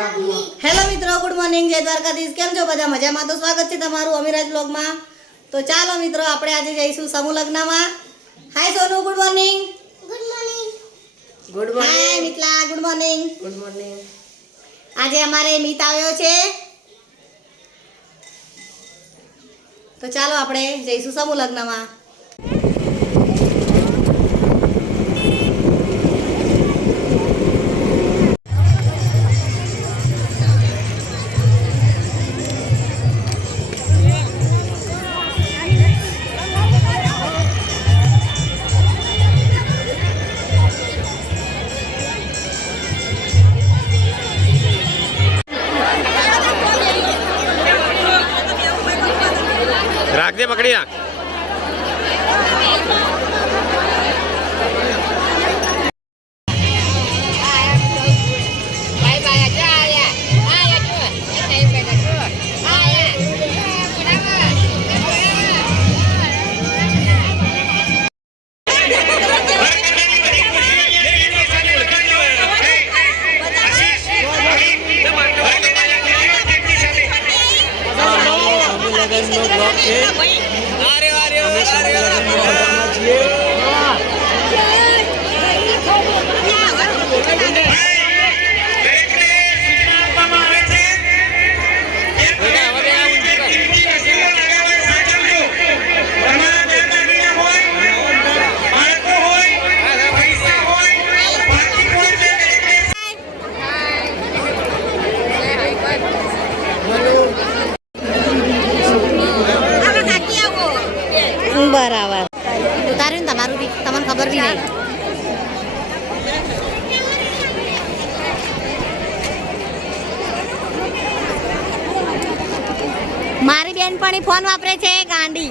Hello મિત્રો, good morning, જય દ્વારકાધીશ. કેમ છો બધા? મજામાં? તો સ્વાગત છે તમારું અમીરાજ બ્લોગમાં. તો ચાલો મિત્રો, આપણે આજે જઈશું સમૂહ લગ્નમાં. Hi Sonu, good morning. Good morning. Good morning. Hi મિતલા, ગુડ મોર્નિંગ. Good morning. આજે અમારે મિત આવ્યો છે, તો ચાલો આપણે જઈશું સમૂહ લગ્નમાં. રાખ દે, પકડી રાખ. બરાબર, ઉતાર્યું ને તમારું બી, તમને ખબર બી નહીં. મારી બેનપણી ફોન વાપરે છે, ગાંડી.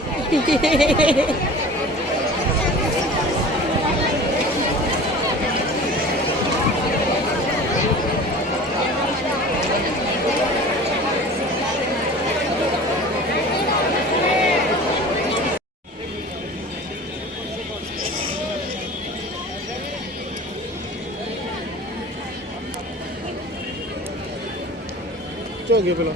ચો ગયો પેલો.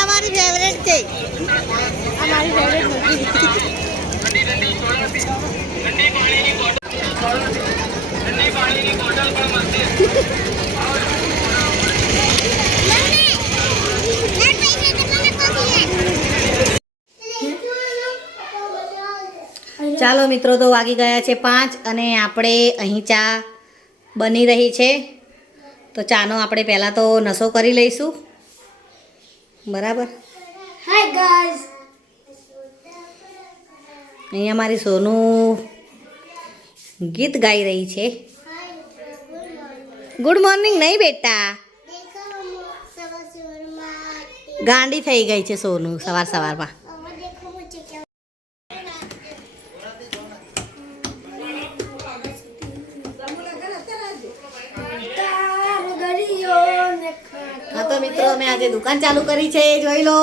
અમારી ફેવરેટ છે. અમારી ફેવરેટ ચાલો મિત્રો, તો વાગી ગયા છે 5 અને આપણે અહીં ચા બની રહી છે. તો ચાનો આપણે પહેલાં તો નશો કરી લઈશું. બરાબર. Hi guys. અહીંયા મારી સોનું ગીત ગાઈ રહી છે. ગુડ મોર્નિંગ નહીં બેટા, ગાંડી થઈ ગઈ છે સોનું સવાર સવારમાં. હા તો મિત્રો, અમે આજે દુકાન ચાલુ કરી છે, જોઈ લો.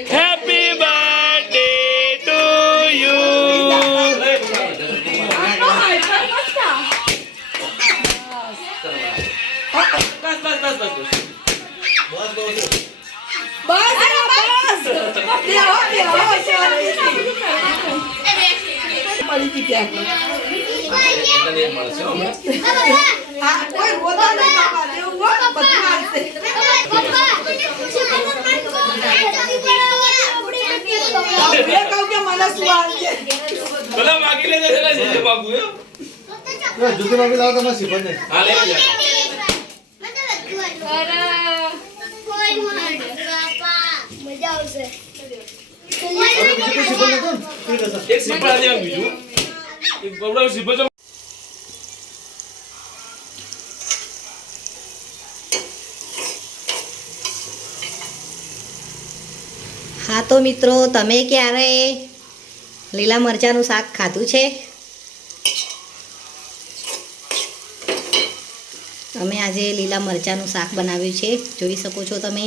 Happy birthday to you. પેલા માગી લેજે પેલા જે બાબુ હે જુદી માગી લાવો તમે શીખવાને હા લે લે મજા આવશે બીજું શીખવાને તો એક સિમ્પલ દે બીજું એક બબડો સિમ્પલ હા તો મિત્રો તમે ક્યારે લીલા મરચાંનું શાક ખાધું છે? અમે આજે લીલા મરચાંનું શાક બનાવ્યું છે, જોઈ શકો છો તમે.